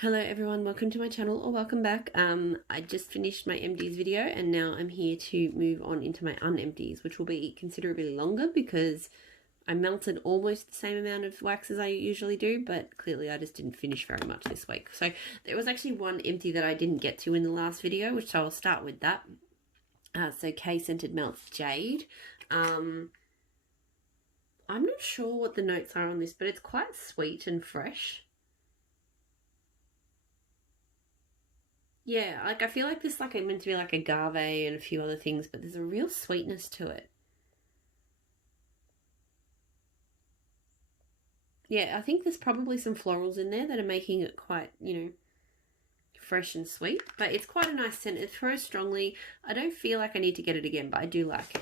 Hello everyone, welcome to my channel or welcome back. I just finished my empties video and now I'm here to move on into my unempties, which will be considerably longer because I melted almost the same amount of wax as I usually do, but clearly I just didn't finish very much this week. So there was actually one empty that I didn't get to in the last video, which I'll start with that. So K-Scented Melts Jade. I'm not sure what the notes are on this, but it's quite sweet and fresh. Yeah, like I feel like this like meant to be like agave and a few other things, but there's a real sweetness to it. Yeah, I think there's probably some florals in there that are making it quite, fresh and sweet. But it's quite a nice scent. It throws strongly. I don't feel like I need to get it again, but I do like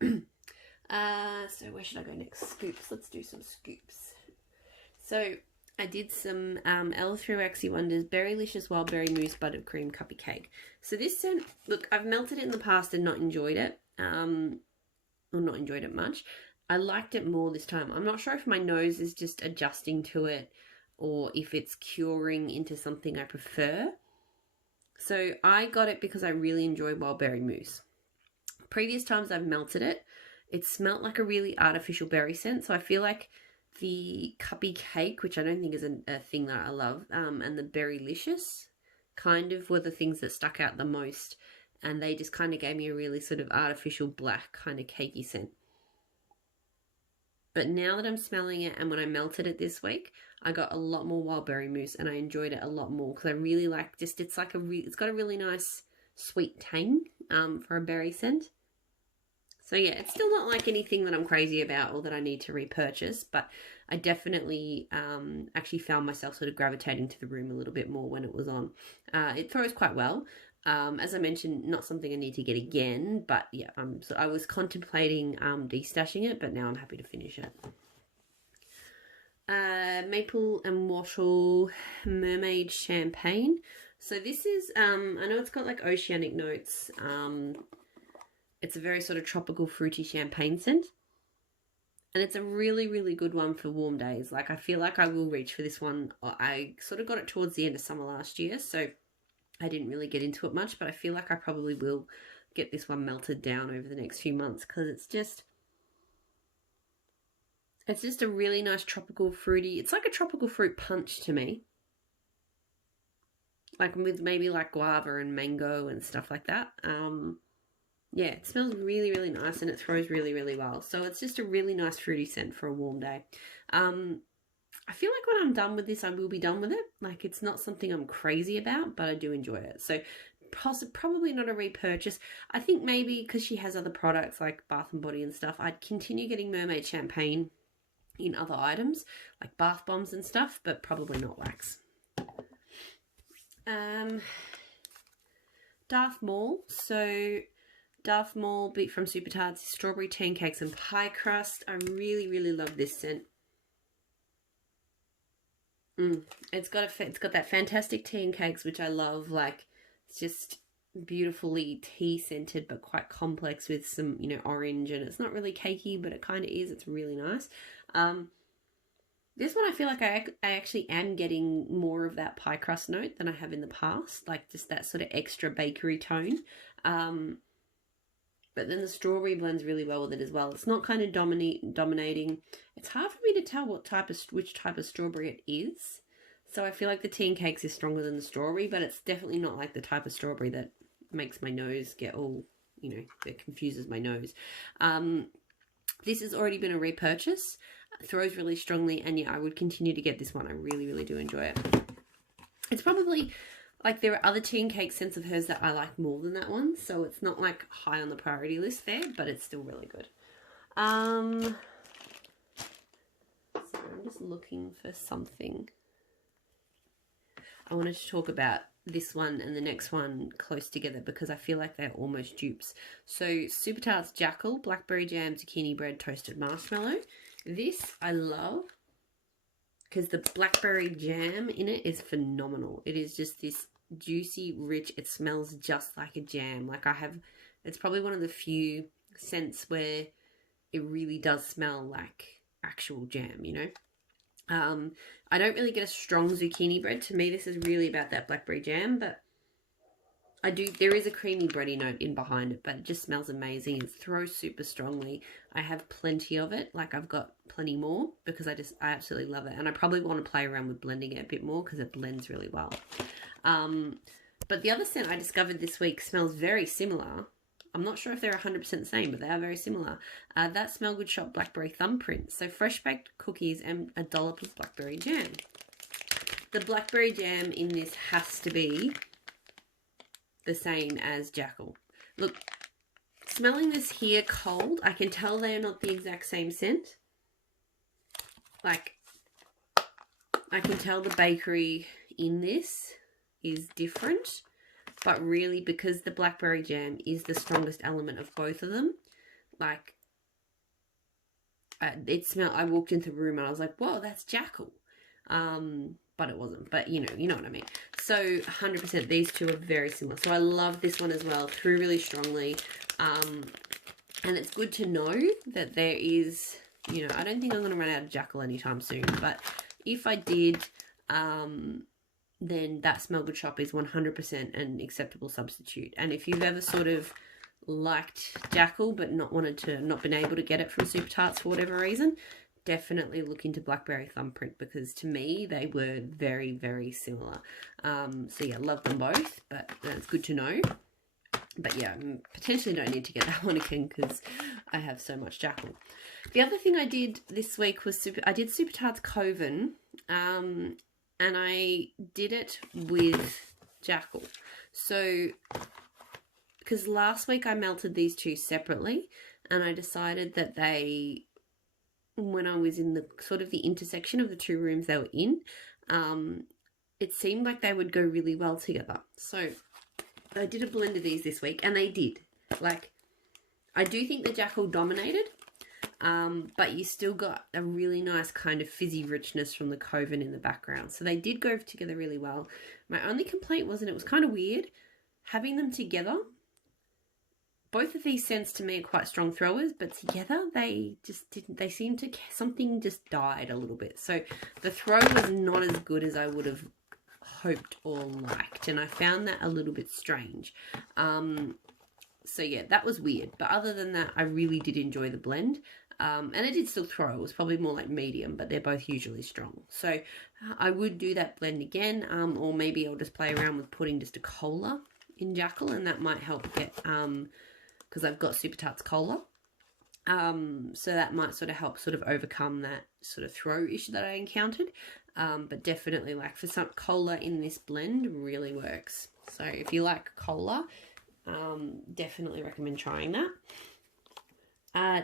it. So where should I go next? Scoops. Let's do some scoops. So I did some L3 Waxy Wonders Berrylicious Wild Berry Mousse Buttercream Cuppy Cake. So this scent, look, I've melted it in the past and not enjoyed it, or not enjoyed it much. I liked it more this time. I'm not sure if my nose is just adjusting to it or if it's curing into something I prefer. So I got it because I really enjoy Wild Berry Mousse. Previous times I've melted it, it smelt like a really artificial berry scent, so I feel like the Cuppy Cake, which I don't think is a thing that I love, and the Berrylicious kind of were the things that stuck out the most, and they just kind of gave me a really sort of artificial black kind of cakey scent. But now that I'm smelling it, and when I melted it this week, I got a lot more wild berry mousse, and I enjoyed it a lot more because I really like just it's got a really nice sweet tang for a berry scent. So yeah, it's still not like anything that I'm crazy about or that I need to repurchase, but I definitely actually found myself sort of gravitating to the room a little bit more when it was on. It throws quite well. As I mentioned, not something I need to get again, but yeah, so I was contemplating destashing it, but now I'm happy to finish it. Maple and Wattle Mermaid Champagne. So this is, I know it's got like oceanic notes. It's a very sort of tropical fruity champagne scent. And it's a really, really good one for warm days. Like I feel like I will reach for this one. I sort of got it towards the end of summer last year, so I didn't really get into it much, but I feel like I probably will get this one melted down over the next few months because it's just a really nice tropical fruity. It's like a tropical fruit punch to me. Like with maybe like guava and mango and stuff like that. Yeah, it smells really, really nice and it throws really, really well. So it's just a really nice fruity scent for a warm day. I feel like when I'm done with this, I will be done with it. Like it's not something I'm crazy about, but I do enjoy it. So probably not a repurchase. I think maybe because she has other products like Bath and Body and stuff, I'd continue getting Mermaid Champagne in other items like bath bombs and stuff, but probably not wax. Darth Mall. So Darth Mall beat from Super Tarts, Strawberry Teen Cakes and Pie Crust. I really, really love this scent. It's got that fantastic tea and cakes, which I love. Like it's just beautifully tea scented, but quite complex with some, orange, and it's not really cakey, but it kind of is. It's really nice. This one I feel like I actually am getting more of that pie crust note than I have in the past, like just that sort of extra bakery tone. But then the strawberry blends really well with it as well. It's not kind of dominating. It's hard for me to tell which type of strawberry it is. So I feel like the tea and cakes is stronger than the strawberry, but it's definitely not like the type of strawberry that makes my nose get all, that confuses my nose. This has already been a repurchase. It throws really strongly, and yeah, I would continue to get this one. I really, really do enjoy it. It's probably like there are other tea and cake scents of hers that I like more than that one, so it's not like high on the priority list there, but it's still really good. So I'm just looking for something. I wanted to talk about this one and the next one close together because I feel like they're almost dupes. So Super Tarts Jackal, Blackberry Jam, Zucchini Bread, Toasted Marshmallow. This I love because the blackberry jam in it is phenomenal. It is just this juicy, rich, it smells just like a jam. Like it's probably one of the few scents where it really does smell like actual jam, I don't really get a strong zucchini bread. To me, this is really about that blackberry jam, but there is a creamy bready note in behind it, but it just smells amazing. It throws super strongly. I have plenty of it. Like, I've got plenty more because I absolutely love it. And I probably want to play around with blending it a bit more because it blends really well. But the other scent I discovered this week smells very similar. I'm not sure if they're 100% the same, but they are very similar. That Smell Good Shop Blackberry Thumbprint. So fresh baked cookies and a dollop of blackberry jam. The blackberry jam in this has to be the same as Jackal. Look, smelling this here cold, I can tell they are not the exact same scent. Like, I can tell the bakery in this is different, but really because the blackberry jam is the strongest element of both of them, like, I walked into the room and I was like, whoa, that's Jackal. But it wasn't, but you know what I mean. So 100% these two are very similar. So I love this one as well, through really strongly. And it's good to know that there is, I don't think I'm going to run out of Jackal anytime soon, but if I did, then that Smell Good Shop is 100% an acceptable substitute. And if you've ever sort of liked Jackal but not been able to get it from Super Tarts for whatever reason, definitely look into Blackberry Thumbprint, because to me they were very, very similar. So yeah, love them both, but it's good to know. But yeah, potentially don't need to get that one again because I have so much Jackal. The other thing I did this week was I did Super Tarts Coven, and I did it with Jackal. So, because last week I melted these two separately, and I decided that when I was in the sort of the intersection of the two rooms they were in, it seemed like they would go really well together. So I did a blend of these this week, and they did. Like, I do think the Jackal dominated, but you still got a really nice kind of fizzy richness from the Coven in the background. So they did go together really well. My only complaint was, and it was kind of weird, having them together. Both of these scents to me are quite strong throwers, but together they just didn't, they seemed to, something just died a little bit. So the throw was not as good as I would have hoped or liked, and I found that a little bit strange. So yeah, that was weird, but other than that, I really did enjoy the blend. And it did still throw. It was probably more like medium, but they're both hugely strong. So I would do that blend again, or maybe I'll just play around with putting just a cola in Jackal, and that might help get, because I've got Super Tarts Cola. So that might sort of help sort of overcome that sort of throw issue that I encountered. But definitely, like, for some cola in this blend really works. So if you like cola, definitely recommend trying that.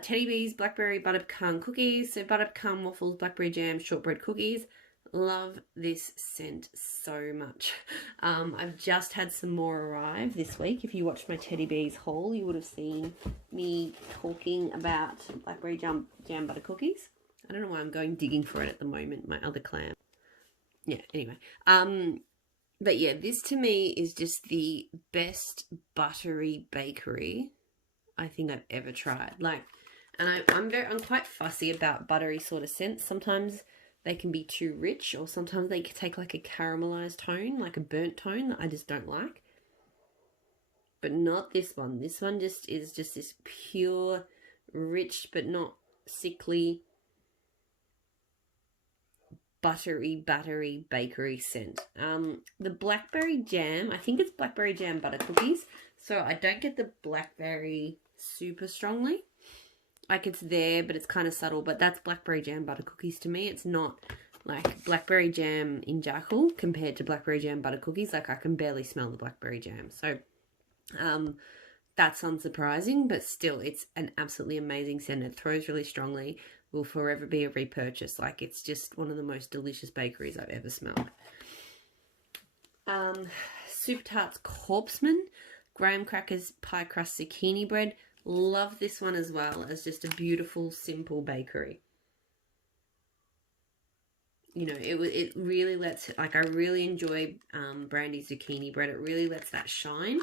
Teddy Bees Blackberry Butter Pecan Cookies. So butter pecan waffles, blackberry jam, shortbread cookies. Love this scent so much. I've just had some more arrive this week. If you watched my Teddy Bees haul, you would have seen me talking about blackberry jam butter cookies. I don't know why I'm going digging for it at the moment, my other clam. Yeah, anyway. But yeah, this to me is just the best buttery bakery I think I've ever tried. Like, and I'm quite fussy about buttery sort of scents. Sometimes they can be too rich, or sometimes they can take like a caramelized tone, like a burnt tone that I just don't like. But not this one. This one just is just this pure, rich but not sickly, buttery bakery scent. The blackberry jam, I think it's blackberry jam butter cookies, so I don't get the blackberry super strongly. Like, it's there, but it's kind of subtle, but that's blackberry jam butter cookies to me. It's not like blackberry jam in Jackal compared to blackberry jam butter cookies. Like, I can barely smell the blackberry jam. So that's unsurprising, but still, it's an absolutely amazing scent. It throws really strongly. Will forever be a repurchase. Like, it's just one of the most delicious bakeries I've ever smelled. Super Tarts Corpseman, graham crackers, pie crust, zucchini bread. Love this one as well as just a beautiful, simple bakery. You know, it really lets, like, I really enjoy Brandy's zucchini bread. It really lets that shine.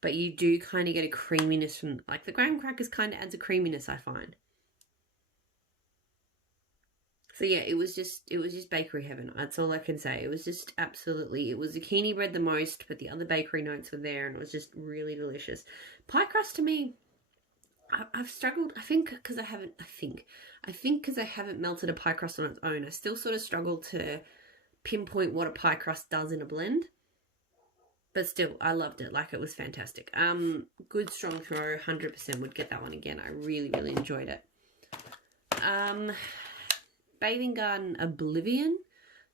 But you do kind of get a creaminess from, like, the graham crackers kind of adds a creaminess, I find. So yeah, it was just bakery heaven. That's all I can say. It was just absolutely, it was zucchini bread the most, but the other bakery notes were there, and it was just really delicious. Pie crust to me, I've struggled. I think because I haven't melted a pie crust on its own. I still sort of struggle to pinpoint what a pie crust does in a blend. But still, I loved it. Like, it was fantastic. Good strong throw. 100% would get that one again. I really, really enjoyed it. Bathing Garden Oblivion.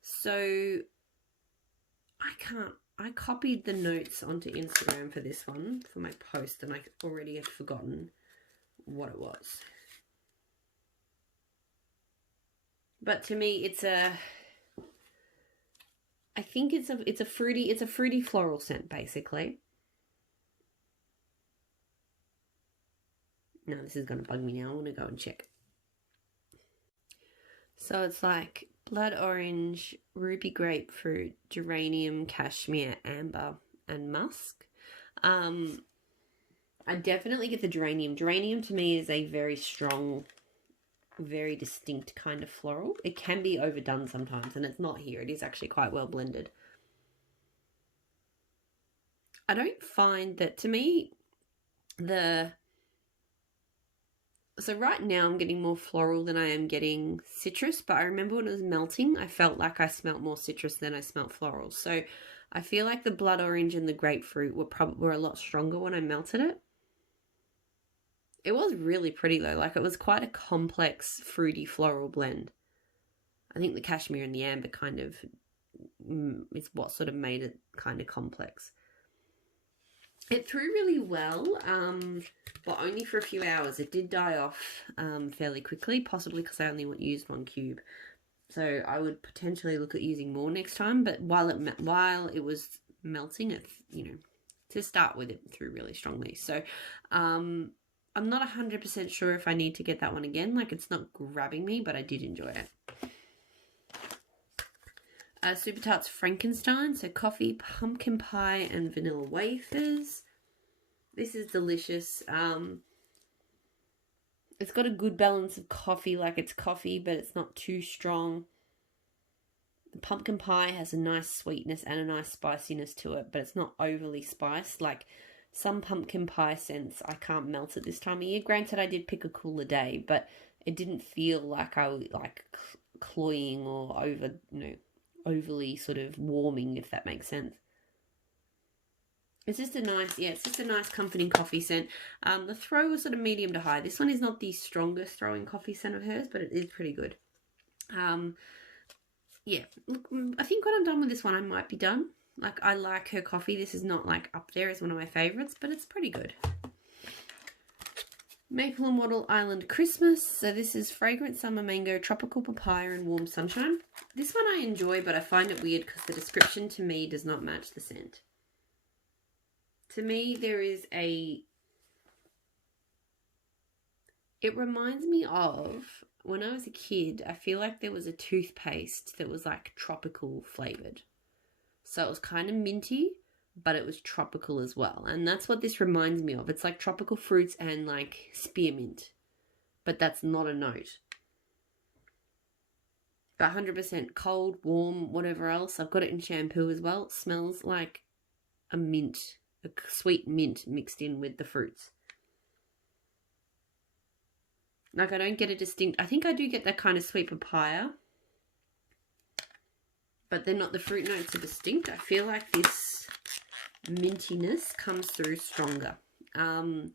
So I copied the notes onto Instagram for this one, for my post, and I already have forgotten what it was. But to me, I think it's a fruity floral scent, basically. No, this is going to bug me now. I want to go and check. So it's like blood orange, ruby grapefruit, geranium, cashmere, amber, and musk. I definitely get the geranium. Geranium to me is a very strong, very distinct kind of floral. It can be overdone sometimes, and it's not here. It is actually quite well blended. I don't find that, to me, so right now I'm getting more floral than I am getting citrus, but I remember when it was melting, I felt like I smelt more citrus than I smelt floral. So I feel like the blood orange and the grapefruit were a lot stronger when I melted it. It was really pretty though. Like, it was quite a complex fruity floral blend. I think the cashmere and the amber kind of is what sort of made it kind of complex. It threw really well, but only for a few hours. It did die off fairly quickly, possibly because I only used 1 cube. So I would potentially look at using more next time. But while it was melting, it, to start with, it threw really strongly. So I'm not 100% sure if I need to get that one again. Like, it's not grabbing me, but I did enjoy it. Super Tarts Frankenstein, so coffee, pumpkin pie, and vanilla wafers. This is delicious. It's got a good balance of coffee, like it's coffee, but it's not too strong. The pumpkin pie has a nice sweetness and a nice spiciness to it, but it's not overly spiced. Like some pumpkin pie scents, I can't melt at this time of year. Granted, I did pick a cooler day, but it didn't feel like I was like cloying or overly sort of warming, if that makes sense. It's just a nice comforting coffee scent. The throw was sort of medium to high. This one is not the strongest throwing coffee scent of hers, but it is pretty good. Yeah, look, I think when I'm done with this one, I might be done. Like, I like her coffee. This is not like up there as one of my favorites, but it's pretty good. Maple and Wattle Island Christmas. So this is fragrant summer mango, tropical papaya, and warm sunshine. This one I enjoy, but I find it weird because the description to me does not match the scent. To me, it reminds me of when I was a kid. I feel like there was a toothpaste that was like tropical flavored. So it was kind of minty, but it was tropical as well. And that's what this reminds me of. It's like tropical fruits and like spearmint, but that's not a note. But 100% cold, warm, whatever else. I've got it in shampoo as well. It smells like a mint, a sweet mint mixed in with the fruits. Like, I don't get a distinct, I think I do get that kind of sweet papaya, but they're not, the fruit notes are distinct. I feel like this mintiness comes through stronger. The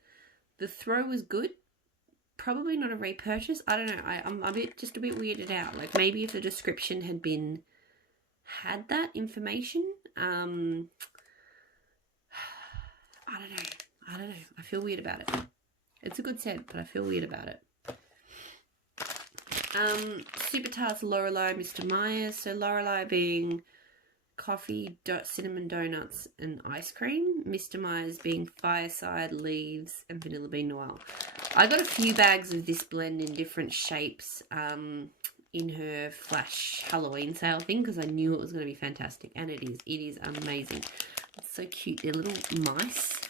throw was good. Probably not a repurchase. I don't know. I'm just a bit weirded out. Like, maybe if the description had that information. I don't know. I feel weird about it. It's a good scent, but I feel weird about it. Super Tarts Lorelei Mr. Myers. So Lorelei being coffee, cinnamon donuts, and ice cream. Mr. Myers being fireside, leaves, and vanilla bean noel. I got a few bags of this blend in different shapes in her flash Halloween sale thing because I knew it was going to be fantastic, and it is. It is amazing. It's so cute. They're little mice.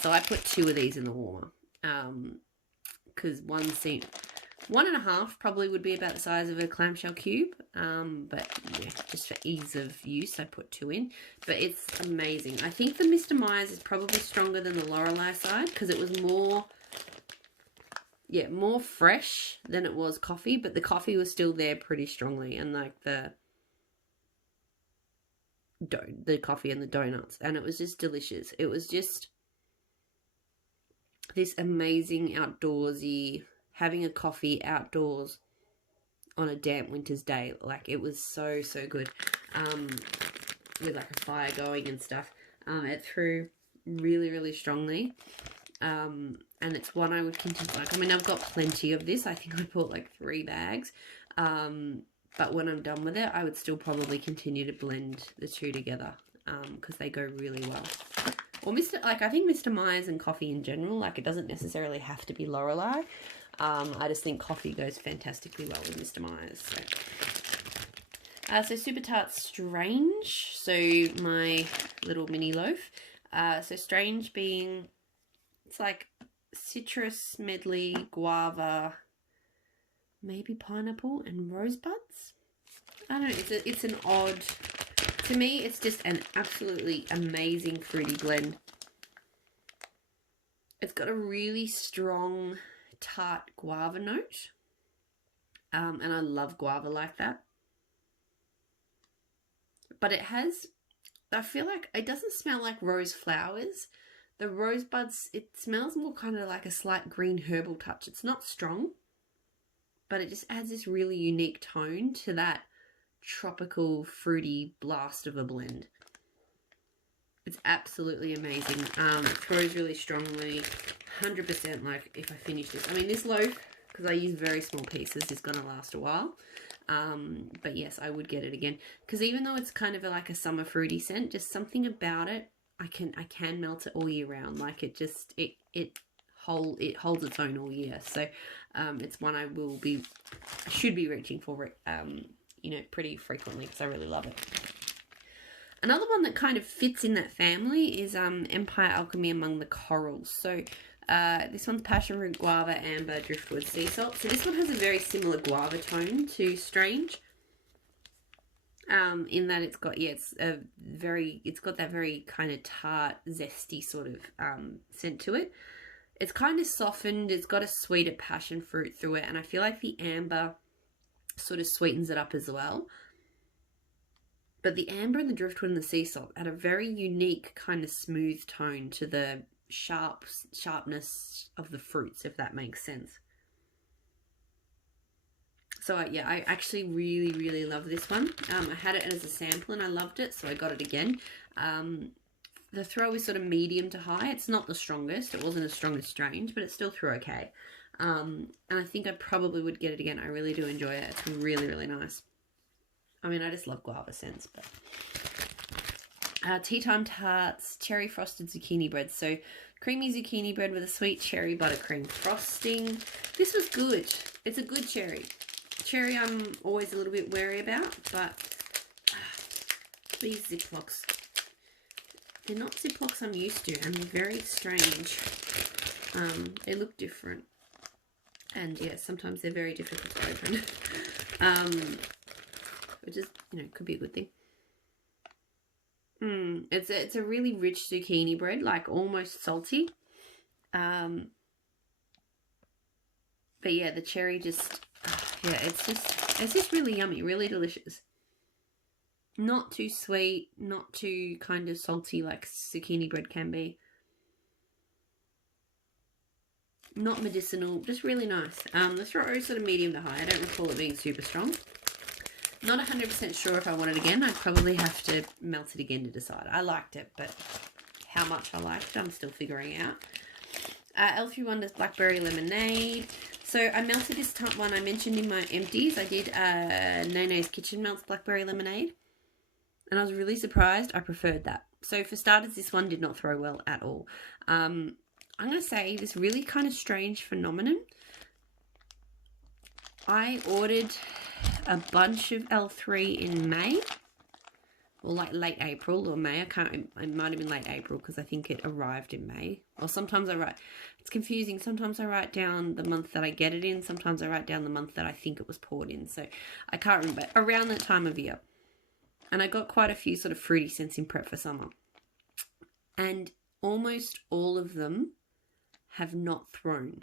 So I put 2 of these in the warmer because one seemed... 1.5 probably would be about the size of a clamshell cube, but yeah, just for ease of use I put 2 in. But it's amazing. I think the Mr. Myers is probably stronger than the Lorelei side because it was more fresh than it was coffee, but the coffee was still there pretty strongly, and like the coffee and the donuts, and it was just delicious. It was just this amazing outdoorsy, having a coffee outdoors on a damp winter's day. Like, it was so good. With like a fire going and stuff. It threw really strongly. And it's one I would continue. Like, I mean, I've got plenty of this. I think I bought like 3 bags. But when I'm done with it, I would still probably continue to blend the 2 together, because they go really well. Or I think Mr. Myers and coffee in general, like, it doesn't necessarily have to be Lorelei. I just think coffee goes fantastically well with Mr. Myers. So Super Tart Strange. So my little mini loaf. So Strange being, it's like citrus medley, guava, maybe pineapple and rosebuds. I don't know. It's an odd. To me, it's just an absolutely amazing fruity blend. It's got a really strong tart guava note. And I love guava like that. But it has, I feel like it doesn't smell like rose flowers. The rosebuds, it smells more kind of like a slight green herbal touch. It's not strong, but it just adds this really unique tone to that tropical fruity blast of a blend. It's absolutely amazing. It throws really strongly. 100% like if I finish this. I mean, this loaf, because I use very small pieces, is going to last a while. But yes, I would get it again. Because even though it's kind of like a summer fruity scent, just something about it, I can melt it all year round. Like, it just, it holds its own all year. So it's one I should be reaching for, you know, pretty frequently because I really love it. Another one that kind of fits in that family is Empire Alchemy Among the Corals. So this one's passion fruit, guava, amber, driftwood, sea salt. So this one has a very similar guava tone to Strange. In that it's got, it's got that very kind of tart, zesty sort of scent to it. It's kind of softened. It's got a sweeter passion fruit through it, and I feel like the amber sort of sweetens it up as well. But the amber and the driftwood and the sea salt add a very unique kind of smooth tone to the sharpness of the fruits, if that makes sense. So yeah, I actually really love this one. I had it as a sample and I loved it, so I got it again. The throw is sort of medium to high. It's not the strongest. It wasn't as strong as Strange, but it still threw okay. And I think I probably would get it again. I really do enjoy it. It's really nice. I mean, I just love guava scents. But Tea Time Tarts, cherry frosted zucchini bread. So creamy zucchini bread with a sweet cherry buttercream frosting. This was good. It's a good cherry. Cherry I'm always a little bit wary about, but these Ziplocs, they're not Ziplocs I'm used to, and they're very strange. They look different. And yeah, sometimes they're very difficult to open. Which is, you know, could be a good thing. It's a really rich zucchini bread, like almost salty. But yeah, the cherry just, yeah, it's just really yummy, really delicious. Not too sweet, not too kind of salty like zucchini bread can be. Not medicinal, just really nice. The throw is sort of medium to high. I don't recall it being super strong. Not 100% sure if I want it again. I'd probably have to melt it again to decide. I liked it, but how much I liked it, I'm still figuring out. L3 Wonders Blackberry Lemonade. So I melted this one I mentioned in my empties. I did Nene's Kitchen Melts Blackberry Lemonade. And I was really surprised. I preferred that. So for starters, this one did not throw well at all. I'm going to say this really kind of strange phenomenon. I ordered a bunch of L3 in May. or like late April or May. It might have been late April because I think it arrived in May. Or sometimes it's confusing. Sometimes I write down the month that I get it in. Sometimes I write down the month that I think it was poured in. So I can't remember. Around that time of year. And I got quite a few sort of fruity scents in prep for summer. And almost all of them have not thrown.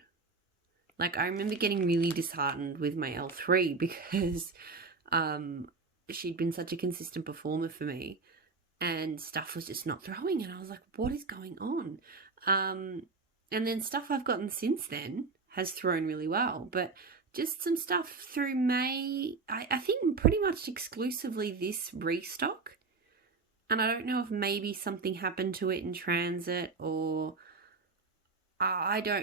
Like, I remember getting really disheartened with my L3 because she'd been such a consistent performer for me and stuff was just not throwing. And I was like, what is going on? And then stuff I've gotten since then has thrown really well. But just some stuff through May, I think pretty much exclusively this restock. And I don't know if maybe something happened to it in transit or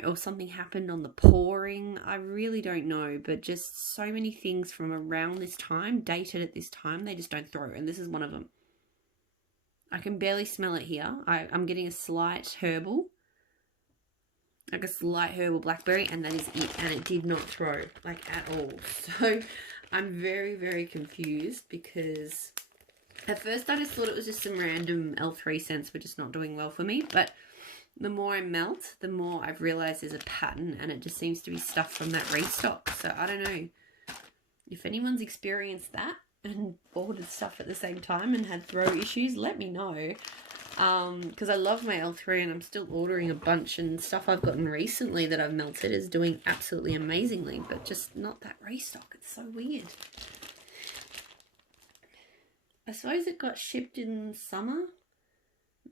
or something happened on the pouring. I really don't know, but just so many things from around this time, dated at this time, they just don't throw. And this is one of them. I can barely smell it here. I'm getting a slight herbal. Like a slight herbal blackberry, and that is it. And it did not throw, like, at all. So I'm very, very confused because at first I just thought it was just some random L3 scents were just not doing well for me. But the more I melt, the more I've realised there's a pattern, and it just seems to be stuff from that restock. So I don't know if anyone's experienced that and ordered stuff at the same time and had throw issues, let me know. Because I love my L3 and I'm still ordering a bunch, and stuff I've gotten recently that I've melted is doing absolutely amazingly, but just not that restock. It's so weird. I suppose it got shipped in summer.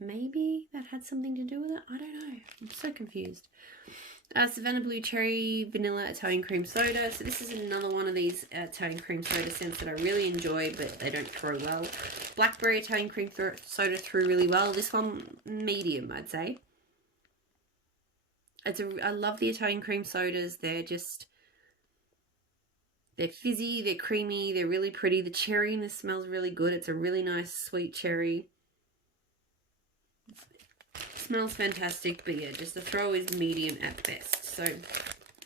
Maybe that had something to do with it. I don't know. I'm so confused. Savannah Blue Cherry Vanilla Italian Cream Soda. So this is another one of these Italian Cream Soda scents that I really enjoy, but they don't throw well. Blackberry Italian Cream Soda threw really well. This one, medium, I'd say. I love the Italian Cream Sodas. They're fizzy, they're creamy, they're really pretty. The cherry in this smells really good. It's a really nice sweet cherry. Smells fantastic, but yeah, just the throw is medium at best. So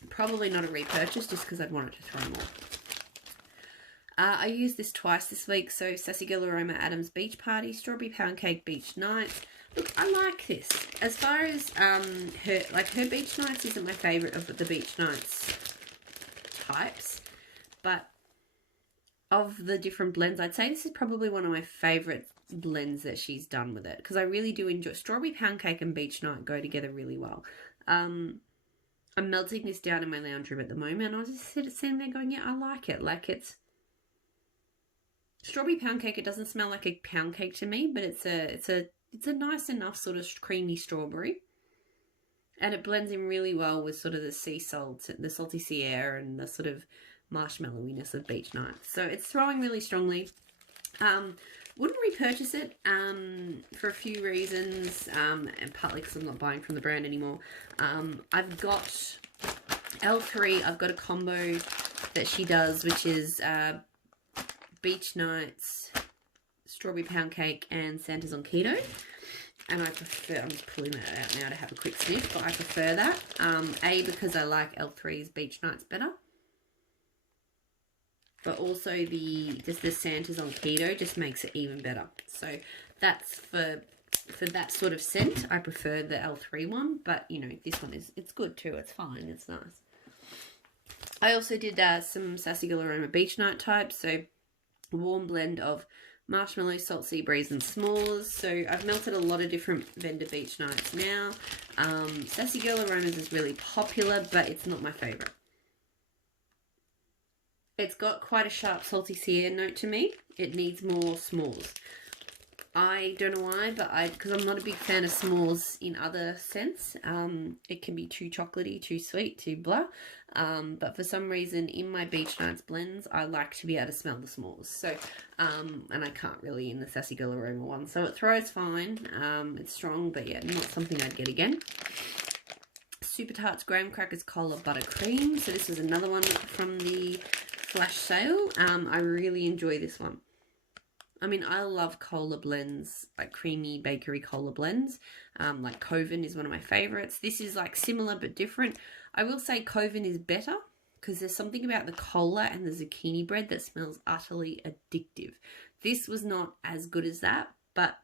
probably not a repurchase just because I'd want it to throw more. I used this twice this week. So Sassy Girl Aroma Adams Beach Party, Strawberry Pound Cake Beach Nights. Look, I like this. As far as her Beach Nights isn't my favourite of the Beach Nights types, but of the different blends, I'd say this is probably one of my favourite blends that she's done with it, because I really do enjoy Strawberry Pound Cake and Beach Night go together really well. I'm melting this down in my lounge room at the moment, and I was just sitting there going, yeah, I like it. Like, it's Strawberry Pound Cake. It doesn't smell like a pound cake to me, but it's a nice enough sort of creamy strawberry, and it blends in really well with sort of the sea salt, the salty sea air, and the sort of marshmallowiness of Beach Night. So it's throwing really strongly. Wouldn't repurchase it for a few reasons, and partly because I'm not buying from the brand anymore. I've got L3, I've got a combo that she does, which is Beach Nights, Strawberry Pound Cake, and Santa's on Keto. And I prefer, I'm just pulling that out now to have a quick sniff, but I prefer that. Because I like L3's Beach Nights better. But also the Santa's on Keto just makes it even better. So that's for that sort of scent. I prefer the L3 one, but you know, this one it's good too. It's fine. It's nice. I also did some Sassy Girl Aroma Beach Night types. So a warm blend of marshmallow, salt, sea breeze, and s'mores. So I've melted a lot of different vendor Beach Nights now. Sassy Girl Aromas is really popular, but it's not my favourite. It's got quite a sharp salty sea air note to me. It needs more s'mores. I don't know why, but because I'm not a big fan of s'mores in other scents. It can be too chocolatey, too sweet, too blah. But for some reason in my Beach Nights blends, I like to be able to smell the s'mores. So, and I can't really in the Sassy Girl Aroma one. So it throws fine. It's strong, but yeah, not something I'd get again. Super Tarts Graham Crackers Cola Buttercream. So this is another one from the flash sale. I really enjoy this one. I mean, I love cola blends, like creamy bakery cola blends. Like Coven is one of my favorites. This is like similar but different. I will say Coven is better. because there's something about the cola and the zucchini bread that smells utterly addictive. This was not as good as that, but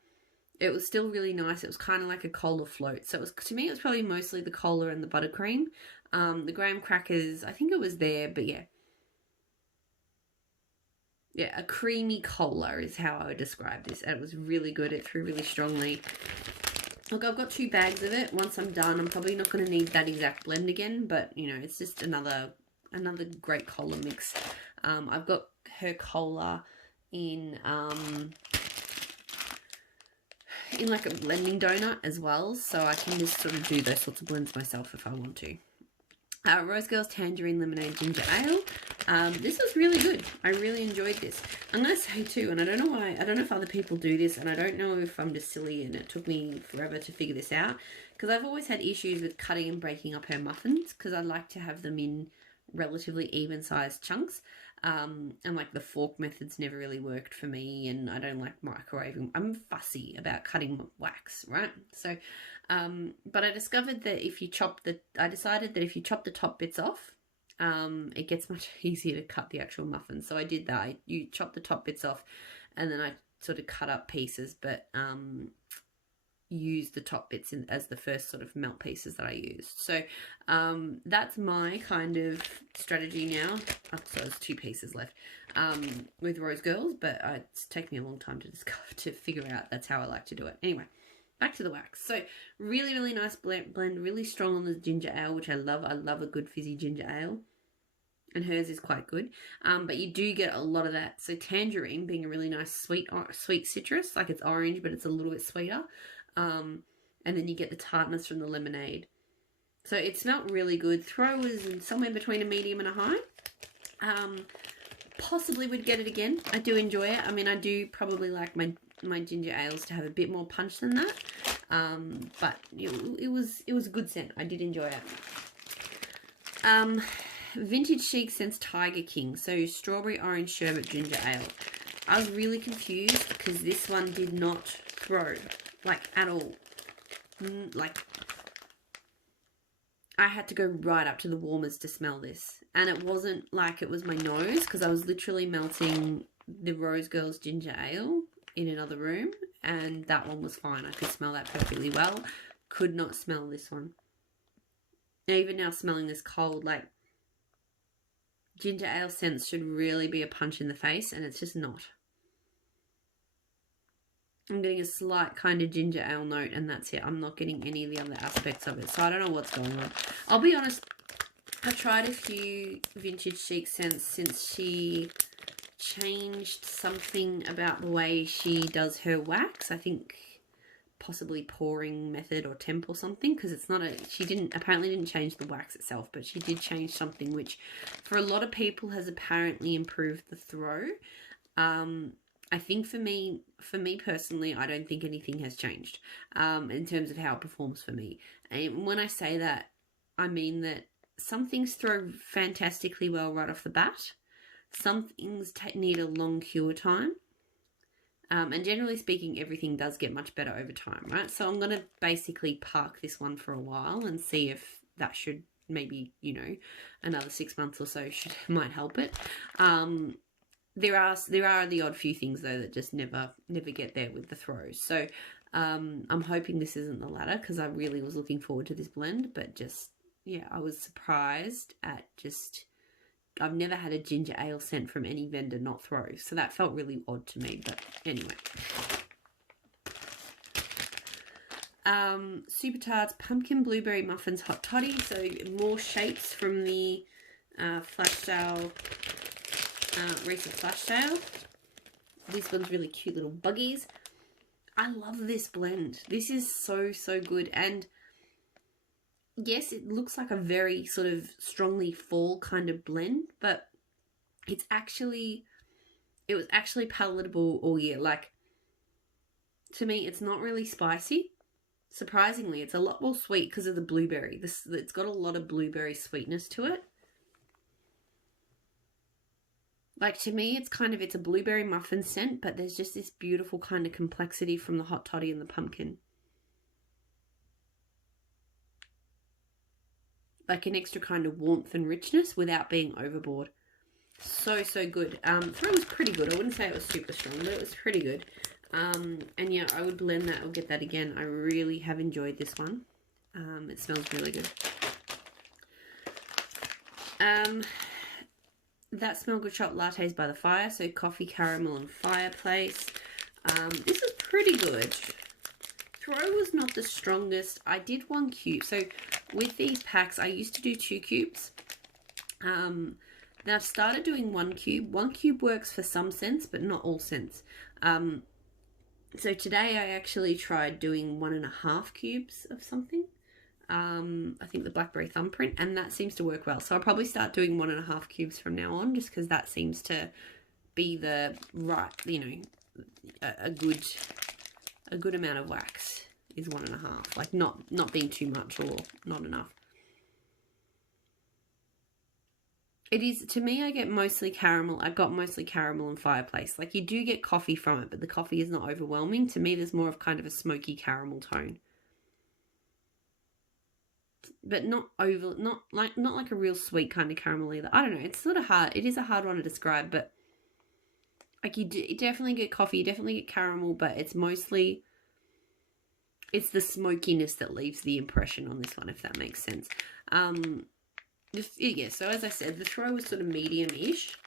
it was still really nice. It was kind of like a cola float. So it was, to me, it was probably mostly the cola and the buttercream. The graham crackers, I think it was there, but yeah. Yeah, a creamy cola is how I would describe this. And it was really good. It threw really strongly. Look, I've got 2 bags of it. Once I'm done, I'm probably not going to need that exact blend again, but, you know, it's just another great cola mix. I've got her cola in like a blending donut as well, so I can just sort of do those sorts of blends myself if I want to. Rose Girls Tangerine Lemonade Ginger Ale. This was really good. I really enjoyed this. I'm going to say too, and I don't know why, I don't know if other people do this, and I don't know if I'm just silly and it took me forever to figure this out, because I've always had issues with cutting and breaking up her muffins, because I like to have them in relatively even-sized chunks. And like the fork method's never really worked for me, and I don't like microwaving. I'm fussy about cutting wax, right? So, but I discovered that if you I decided that if you chop the top bits off, it gets much easier to cut the actual muffin. So I did that. You chop the top bits off, and then I sort of cut up pieces, but use the top bits as the first sort of melt pieces that I used. So that's my kind of strategy now. Oh, so there's 2 pieces left with Rose Girls, but it's taken me a long time to figure out that's how I like to do it. Anyway, back to the wax. So really, really nice blend, really strong on the ginger ale, which I love. I love a good fizzy ginger ale. And hers is quite good, but you do get a lot of that. So tangerine being a really nice sweet citrus, like it's orange, but it's a little bit sweeter. And then you get the tartness from the lemonade. So it smelled really good. Throw was somewhere between a medium and a high. Possibly would get it again. I do enjoy it. I mean, I do probably like my ginger ales to have a bit more punch than that. But it was a good scent. I did enjoy it. Vintage Chic Scents Tiger King. So strawberry orange sherbet ginger ale. I was really confused because this one did not throw. Like, at all. Like, I had to go right up to the warmers to smell this. And it wasn't like it was my nose, because I was literally melting the Rose Girls ginger ale in another room. And that one was fine. I could smell that perfectly well. Could not smell this one. Even now smelling this cold, like, ginger ale scents should really be a punch in the face, and it's just not. I'm getting a slight kind of ginger ale note, and that's it. I'm not getting any of the other aspects of it, so I don't know what's going on. I'll be honest, I've tried a few Vintage Chic scents since she changed something about the way she does her wax. I think possibly pouring method or temp or something, because it's not apparently didn't change the wax itself, but she did change something which for a lot of people has apparently improved the throw. I think for me personally, I don't think anything has changed in terms of how it performs for me. And when I say that, I mean that some things throw fantastically well right off the bat. Some things need a long cure time. And generally speaking, everything does get much better over time, right? So I'm going to basically park this one for a while and see if that should maybe, you know, another 6 months or so might help it. There are the odd few things though that just never get there with the throws. So I'm hoping this isn't the latter, because I really was looking forward to this blend, but just, yeah, I was surprised at just, I've never had a ginger ale scent from any vendor not throw, so that felt really odd to me, but anyway. Super Tarts Pumpkin Blueberry Muffins Hot Toddy, so more shapes from the flash sale. Recent flash sale. This one's really cute little buggies. I love this blend. This is so good, and yes, it looks like a very sort of strongly fall kind of blend, but it was actually palatable all year. Like, to me, it's not really spicy. Surprisingly, it's a lot more sweet because of the blueberry. It's got a lot of blueberry sweetness to it. Like, to me, it's a blueberry muffin scent, but there's just this beautiful kind of complexity from the hot toddy and the pumpkin. like an extra kind of warmth and richness without being overboard. So good. Throw was pretty good. I wouldn't say it was super strong, but it was pretty good. And yeah, I would blend that or get that again. I really have enjoyed this one. It smells really good. That Smell Good Shop Lattes by the Fire. So coffee, caramel, and fireplace. This is pretty good. Throw was not the strongest. I did 1 cube. So with these packs, I used to do 2 cubes. Now I've started doing 1 cube. 1 cube works for some scents, but not all scents. So today I actually tried doing 1.5 cubes of something. I think the Blackberry Thumbprint, and that seems to work well. So I'll probably start doing 1.5 cubes from now on, just because that seems to be the right, you know, a good amount of wax is 1.5. Like not being too much or not enough. It is, to me, I get mostly caramel. I've got mostly caramel and fireplace. Like, you do get coffee from it, but the coffee is not overwhelming. To me, there's more of kind of a smoky caramel tone. But not like a real sweet kind of caramel either. I don't know. It's sort of hard. It is a hard one to describe, but like you definitely get coffee, you definitely get caramel, but it's mostly, it's the smokiness that leaves the impression on this one, if that makes sense. Yeah, so as I said, the throw was sort of medium-ish.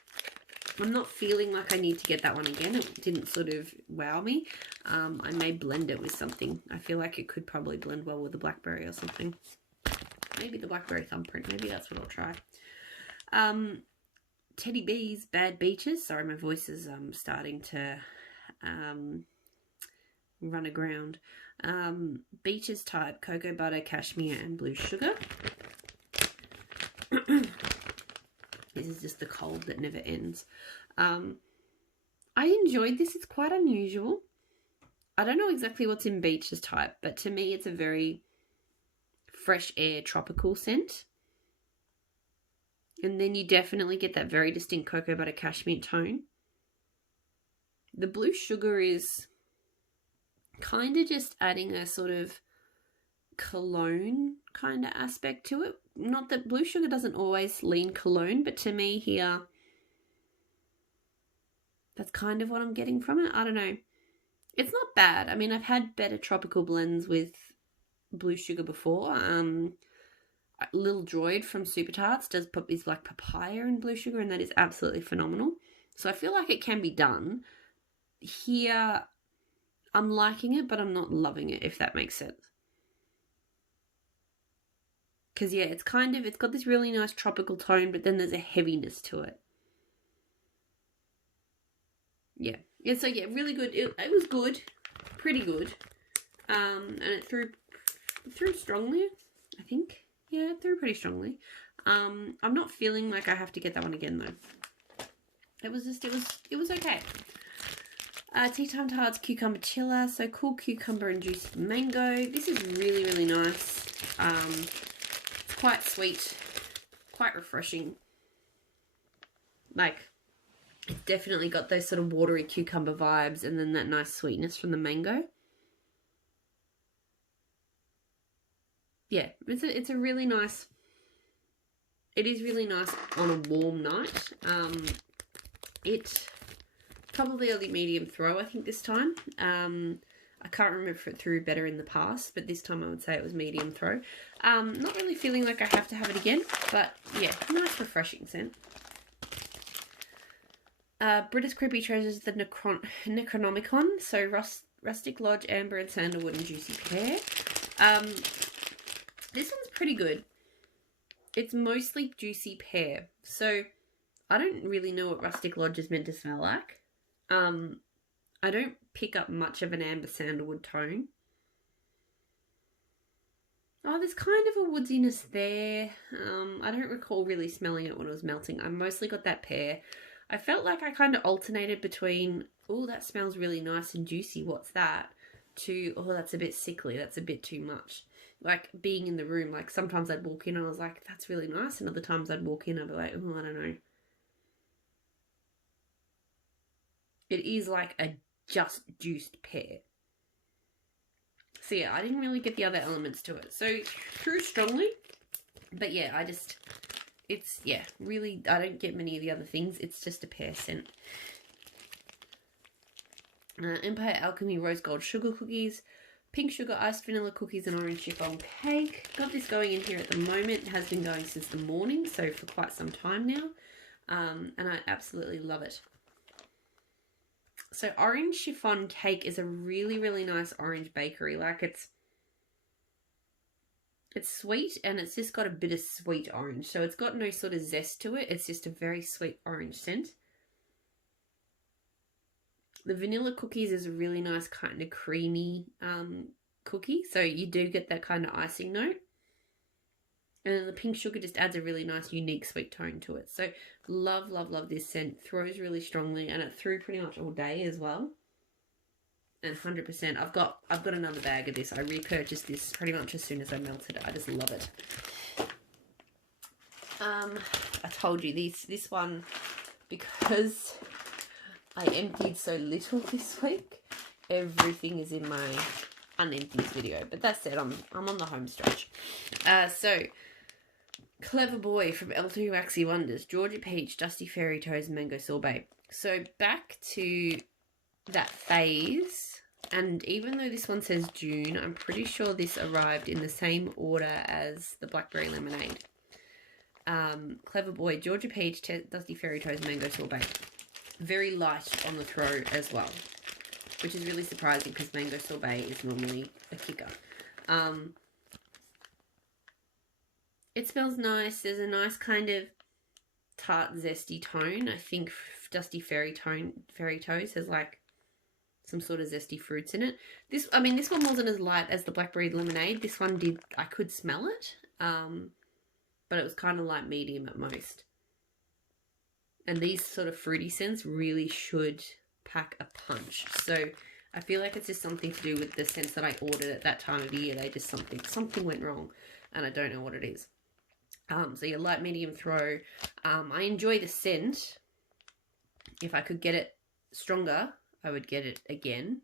I'm not feeling like I need to get that one again. It didn't sort of wow me. I may blend it with something. I feel like it could probably blend well with the blackberry or something. Maybe the Blackberry Thumbprint. Maybe that's what I'll try. Teddy B's Bad Beaches. Sorry, my voice is starting to run aground. Beaches type, cocoa butter, cashmere, and blue sugar. This is just the cold that never ends. I enjoyed this. It's quite unusual. I don't know exactly what's in Beaches type, but to me it's a very fresh air tropical scent. And then you definitely get that very distinct cocoa butter cashmere tone. The blue sugar is kind of just adding a sort of cologne kind of aspect to it. Not that blue sugar doesn't always lean cologne, but to me here, that's kind of what I'm getting from it. I don't know. It's not bad. I mean, I've had better tropical blends with blue sugar before. Little Droid from Super Tarts is like papaya and blue sugar, and that is absolutely phenomenal. So I feel like it can be done. Here, I'm liking it, but I'm not loving it, if that makes sense. Because, yeah, it's got this really nice tropical tone, but then there's a heaviness to it. Yeah. Yeah, so, yeah, really good. It was good. Pretty good. And it threw strongly, I think. Yeah, it threw pretty strongly. I'm not feeling like I have to get that one again, though. It was okay. Tea Time Tarts Cucumber Chiller. So, cool cucumber and juiced mango. This is really, really nice. It's quite sweet, quite refreshing. Like, it's definitely got those sort of watery cucumber vibes and then that nice sweetness from the mango. Yeah, it's a really nice, it is really nice on a warm night. It probably only medium throw, I think, this time. I can't remember if it threw better in the past, but this time I would say it was medium throw. Not really feeling like I have to have it again, but yeah, nice refreshing scent. British Creepy Treasures, the Necronomicon. So Rustic Lodge, Amber and Sandalwood and Juicy Pear. This one's pretty good. It's mostly Juicy Pear. So I don't really know what Rustic Lodge is meant to smell like. I don't pick up much of an amber sandalwood tone. Oh, there's kind of a woodiness there. I don't recall really smelling it when it was melting. I mostly got that pear. I felt like I kind of alternated between, oh, that smells really nice and juicy, what's that? To, oh, that's a bit sickly, that's a bit too much. Like, being in the room, like, sometimes I'd walk in and I was like, that's really nice. And other times I'd walk in and I'd be like, oh, I don't know. It is like a just juiced pear. So yeah, I didn't really get the other elements to it. So threw strongly, But yeah, it's, yeah, really, I don't get many of the other things. It's just a pear scent. Empire Alchemy Rose Gold Sugar Cookies, Pink Sugar Iced Vanilla Cookies, and Orange Chiffon Cake. Got this going in here at the moment. It has been going since the morning, so for quite some time now. And I absolutely love it. So Orange Chiffon Cake is a really, really nice orange bakery. Like, it's sweet, and it's just got a bit of sweet orange. So it's got no sort of zest to it. It's just a very sweet orange scent. The vanilla cookies is a really nice kind of creamy cookie. So you do get that kind of icing note. And then the pink sugar just adds a really nice, unique sweet tone to it. So love, love, love this scent. Throws really strongly, and it threw pretty much all day as well. And 100%. I've got another bag of this. I repurchased this pretty much as soon as I melted it. I just love it. I told you this one, because I emptied so little this week, everything is in my unempties video. But that said, I'm on the home stretch. So Clever Boy from L2 Waxy Wonders, Georgia Peach, Dusty Fairy Toes, Mango Sorbet. So back to that phase, and even though this one says June, I'm pretty sure this arrived in the same order as the Blackberry Lemonade. Clever Boy, Georgia Peach, Dusty Fairy Toes, Mango Sorbet. Very light on the throat as well, which is really surprising because Mango Sorbet is normally a kicker. It smells nice. There's a nice kind of tart, zesty tone. I think Dusty Fairy Toes has like some sort of zesty fruits in it. This one wasn't as light as the Blackberry Lemonade. This one I could smell it, but it was kind of like medium at most. And these sort of fruity scents really should pack a punch. So I feel like it's just something to do with the scents that I ordered at that time of year. They just something went wrong, and I don't know what it is. So your light medium throw. I enjoy the scent. If I could get it stronger, I would get it again,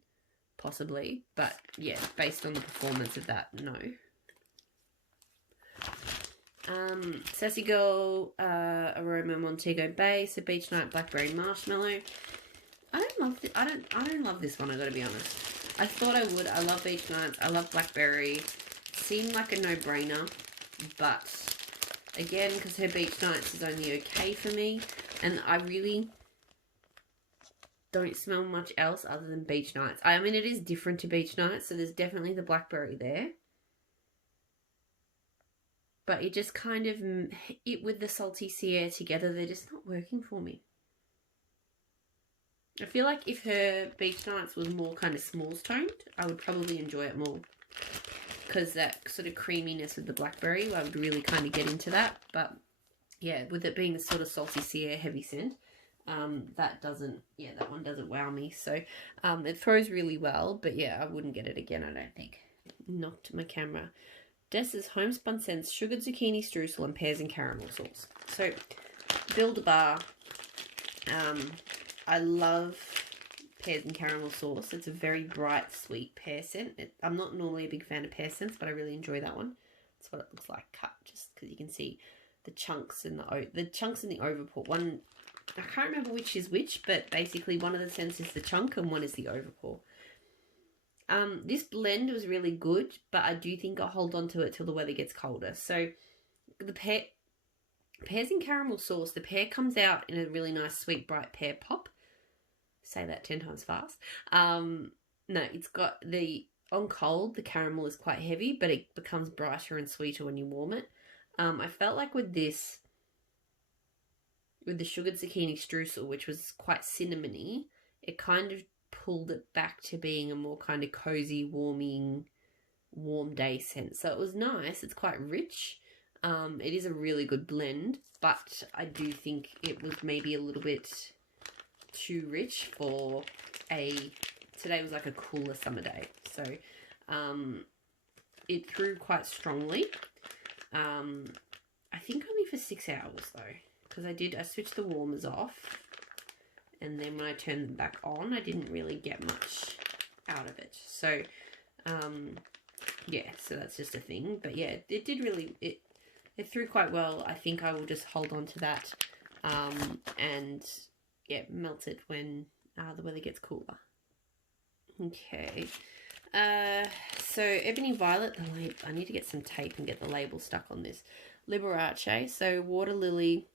possibly. But yeah, based on the performance of that, no. Sassy Girl, Aroma Montego Bay, so Beach Night Blackberry Marshmallow. I don't love this one, I gotta be honest. I thought I would. I love Beach Nights. I love Blackberry. Seemed like a no-brainer, but again, because her Beach Nights is only okay for me, and I really don't smell much else other than Beach Nights. I mean, it is different to Beach Nights, so there's definitely the blackberry there. But it just kind of, with the salty sea air together, they're just not working for me. I feel like if her Beach Nights was more kind of s'mores toned, I would probably enjoy it more. Because that sort of creaminess with the blackberry, I would really kind of get into that. But yeah, with it being a sort of salty sea air heavy scent, that one doesn't wow me. So it throws really well, but yeah, I wouldn't get it again, I don't think. Knocked my camera. Dessa's Homespun Scents, Sugared Zucchini Streusel, and Pears and Caramel Sauce. So, Build-A-Bar. I love Pears and Caramel Sauce. It's a very bright, sweet pear scent. I'm not normally a big fan of pear scents, but I really enjoy that one. That's what it looks like cut, just because you can see the chunks in the chunks in the overpour. One, I can't remember which is which, but basically one of the scents is the chunk and one is the overpour. This blend was really good, but I do think I'll hold on to it till the weather gets colder. So the Pears and Caramel Sauce, the pear comes out in a really nice, sweet, bright pear pop. Say that 10 times fast. No, it's got on cold, the caramel is quite heavy, but it becomes brighter and sweeter when you warm it. I felt like with the Sugared Zucchini Streusel, which was quite cinnamony, it kind of pulled it back to being a more kind of cozy, warm day scent. So it was nice. It's quite rich. It is a really good blend, but I do think it was maybe a little bit too rich for today was like a cooler summer day. So it threw quite strongly. I think only for 6 hours though, because I switched the warmers off. And then when I turned them back on, I didn't really get much out of it. So, yeah, so that's just a thing. But yeah, it it threw quite well. I think I will just hold on to that and yeah, melt it when the weather gets cooler. Okay. So Ebony Violet, I need to get some tape and get the label stuck on this. Liberace, so Water Lily,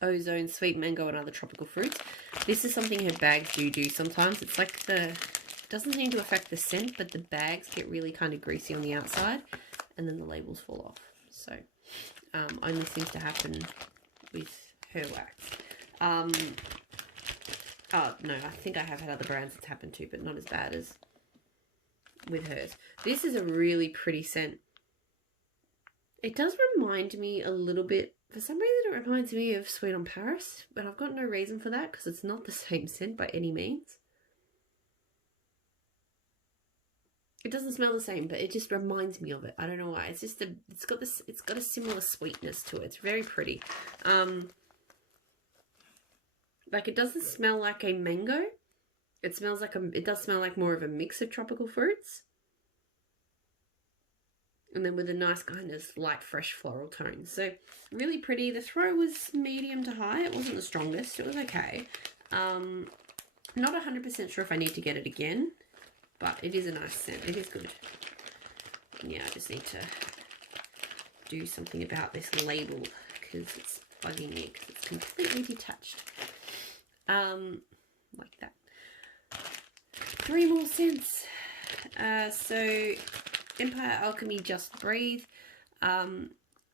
Ozone, Sweet Mango, and other tropical fruits. This is something her bags do sometimes. It's like doesn't seem to affect the scent, but the bags get really kind of greasy on the outside, and then the labels fall off. So, only seems to happen with her wax. Oh, no, I think I have had other brands it's happened to, but not as bad as with hers. This is a really pretty scent. It does remind me a little bit, for some reason it reminds me of Sweet on Paris, but I've got no reason for that because it's not the same scent by any means. It doesn't smell the same, but it just reminds me of it. I don't know why. It's just it's got a similar sweetness to it. It's very pretty. Like, it doesn't smell like a mango. It does smell like more of a mix of tropical fruits. And then with a nice kind of light, fresh floral tone. So, really pretty. The throw was medium to high. It wasn't the strongest. It was okay. Not 100% sure if I need to get it again. But it is a nice scent. It is good. And yeah, I just need to do something about this label because it's bugging me because it's completely detached. Like that. 3 more scents. So Empire Alchemy Just Breathe,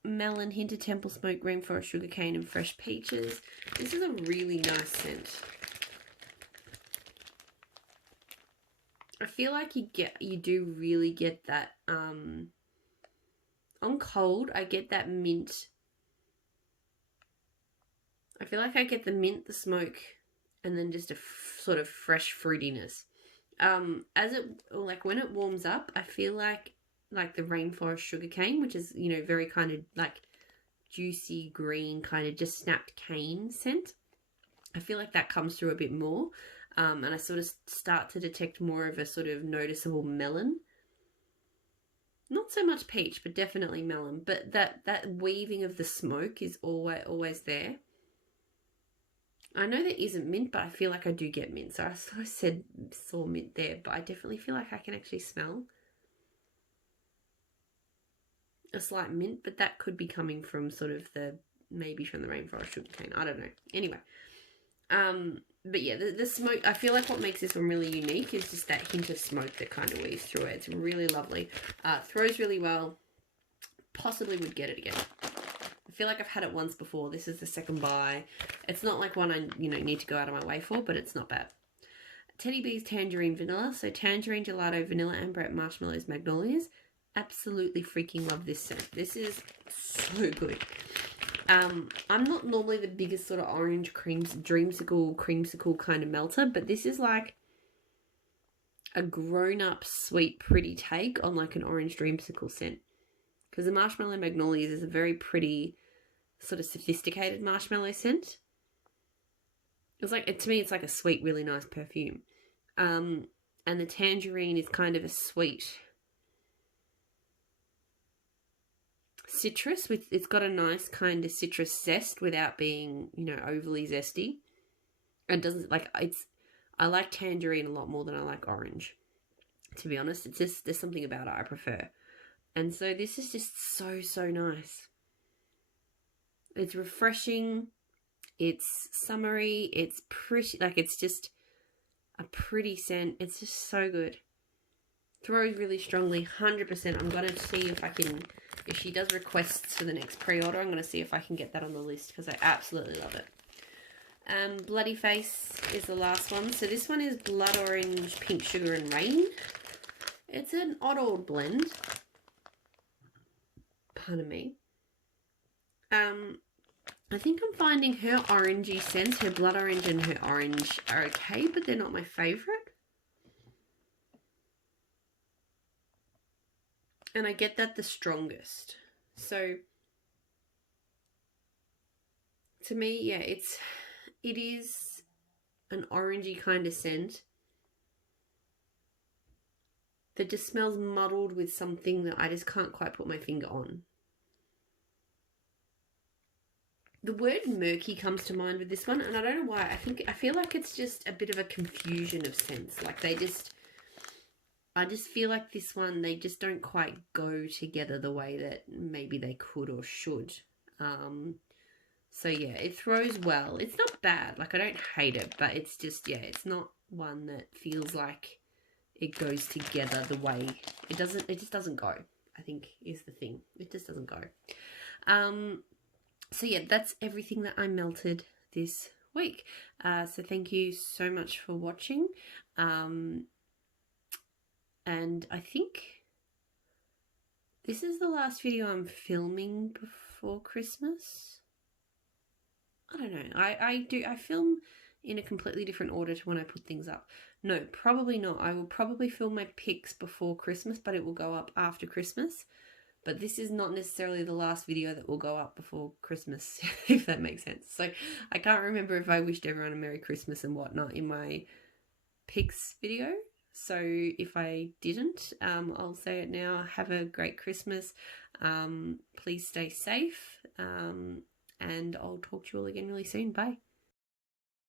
Melon, Hinted Temple Smoke, Rainforest Sugarcane, and Fresh Peaches. This is a really nice scent. I feel like you do really get that on cold. I get that mint. I feel like I get the mint, the smoke, and then just a sort of fresh fruitiness. When it warms up, I feel like the Rainforest Sugarcane, which is, you know, very kind of like juicy green, kind of just snapped cane scent. I feel like that comes through a bit more. And I sort of start to detect more of a sort of noticeable melon. Not so much peach, but definitely melon. But that weaving of the smoke is always there. I know there isn't mint, but I feel like I do get mint. So I sort of saw mint there, but I definitely feel like I can actually smell a slight mint, but that could be coming from sort of maybe from the Rainforest Sugarcane. I don't know. Anyway. But yeah, the smoke, I feel like what makes this one really unique is just that hint of smoke that kind of weaves through it. It's really lovely. Throws really well. Possibly would get it again. I feel like I've had it once before. This is the second buy. It's not like one I, need to go out of my way for, but it's not bad. Teddy Bees Tangerine Vanilla. So Tangerine, Gelato, Vanilla, Amber, Marshmallows, Magnolias. Absolutely freaking love this scent. This is so good. I'm not normally the biggest sort of orange creamsicle kind of melter, but this is like a grown-up, sweet, pretty take on like an orange dreamsicle scent. Because the Marshmallow Magnolias is a very pretty, sort of sophisticated marshmallow scent. To me, it's like a sweet, really nice perfume. And the tangerine is kind of a sweet citrus it's got a nice kind of citrus zest without being, overly zesty. And doesn't I like tangerine a lot more than I like orange, to be honest. It's just, there's something about it I prefer. And so this is just so nice. It's refreshing. It's summery. It's pretty, it's just a pretty scent. It's just so good. Throws really strongly, 100%. I'm going to see if she does requests for the next pre-order, I'm going to see if I can get that on the list because I absolutely love it. Bloody Face is the last one. So this one is Blood Orange, Pink Sugar and Rain. It's an odd blend. Pardon me. I think I'm finding her orangey scents, her blood orange and her orange are okay, but they're not my favourite. And I get that the strongest. So, to me, yeah, it is an orangey kind of scent. that just smells muddled with something that I just can't quite put my finger on. The word murky comes to mind with this one, and I don't know why. I feel like it's just a bit of a confusion of scents. Like I just feel like this one, they just don't quite go together the way that maybe they could or should. So yeah, it throws well. It's not bad. Like, I don't hate it, but it's just, yeah, it's not one that feels like it goes together the way it just doesn't go, I think, is the thing. It just doesn't go. So yeah, that's everything that I melted this week. So thank you so much for watching. And I think this is the last video I'm filming before Christmas. I don't know. I film in a completely different order to when I put things up. No, probably not. I will probably film my pics before Christmas, but it will go up after Christmas. But this is not necessarily the last video that will go up before Christmas, if that makes sense. So I can't remember if I wished everyone a Merry Christmas and whatnot in my pics video. So if I didn't, I'll say it now. Have a great Christmas. Please stay safe. And I'll talk to you all again really soon. Bye.